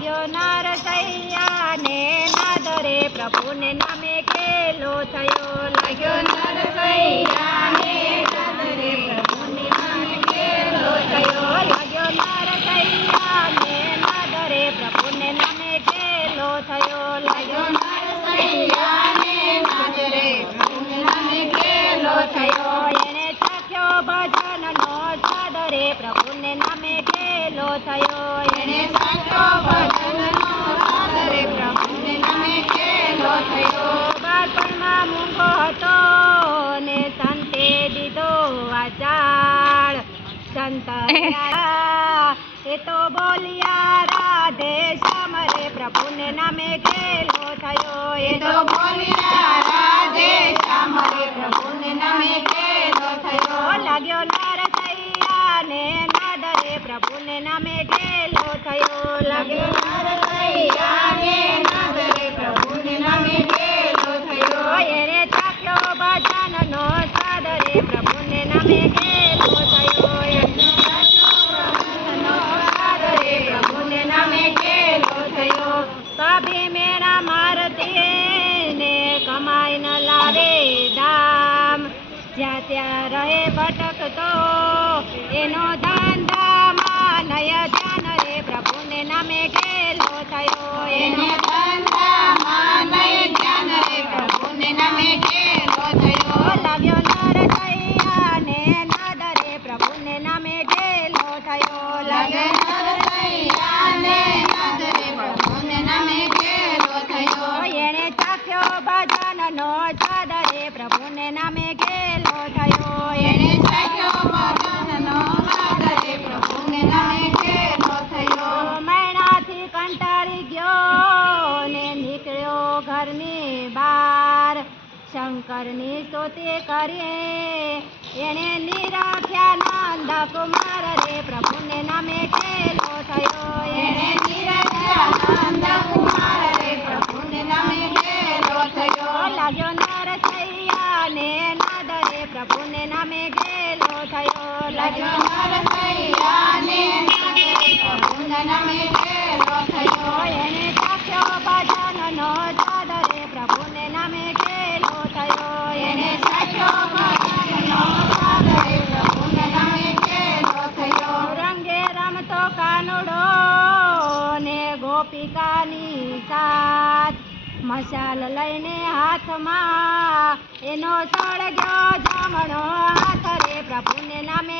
લાગ્યો નરસૈયા ને નાદરે પ્રભુને નામે ખેલો થયો લાગ્યો નરસૈયા ને નાદરે પ્રભુને નામે ખેલો થયો લાગ્યો નરસૈયા ને નાદરે પ્રભુને નામે ખેલો થયો લાગ્યો નરસૈયા ને નાદરે પ્રભુને નામે ખેલો થયો એને ચાખ્યો ભજનનો સાદરે પ્રભુને નામે ખેલો થયો એને ચાખ્યો ભજનનો સાદરે પ્રભુને નામે ખેલો થયો બાળપણમાં મૂંગો હતો ને સંતે દીધો વાચાળ સંત એ તો બોલિયા રાધે શ્યામ રે પ્રભુને નામે ખેલો થયો એ તો બોલિયા રાધે શ્યામ રે પ્રભુને નામે ખેલો થયો લાગ્યો નરસૈયા ને નાદરે પ્રભુને નામે ખેલો થયો લાગ્યો નરસૈયા ને નાદરે પ્રભુને નામે ખેલો થયો એને ચાખ્યો ભજનનો સાદરે પ્રભુને નામે ખેલો થયો એને ચાખ્યો ભજનનો સાદરે પ્રભુને નામે ખેલો થયો કભી મેરા મારતી ને કમાઈ ન લાવે દામ જ્યાં ત્યાં રહે ભટકતો એનો ધંધામાં નય ધ્યાન રે પ્રભુને નામે ખેલો થયો એનો ધંધામાં નય ધ્યાન રે પ્રભુને નામે ખેલો થયો લાગ્યો નરસૈયા ને નાદરે પ્રભુને નામે ખેલો થયો લાગ્યો નરસૈયા ને નાદરે પ્રભુને નામે ખેલો થયો એણે ચાખ્યો ભજનનો સાદરે પ્રભુને નામે ખેલો થયો એણે ચાખ્યો ભજનનો સાદરે પ્રભુને નામે ખેલો થયો મૈણાથી કંટાળી ગયો ને નીકળ્યો ઘરની બહાર શંકરની સ્તુતિ કરીએ એણે નિરાખ્યા નંદ કુમાર રે પ્રભુને નામે ખેલો થયો એણે નિરાખ્યા નંદ કુમાર રે પ્રભુને નામે ખેલો થયો લાગ્યો નરસૈયા ને નાદરે પ્રભુને નામે ખેલો થયો લાગ્યો નરસૈયા ને નાદરે પ્રભુને નામે ખેલો થયો એને ચાખ્યો ભજનનો સાદરે પ્રભુને નામે ખેલો થયો એને ચાખ્યો ભજનનો સાદરે પ્રભુને નામે ખેલો થયો રંગે રમતો કાનુડો ને ગોપિકાની સાથ મશાલ લઈને હાથમાં એનો સળગ્યો જમણો હાથ રે પ્રભુને નામે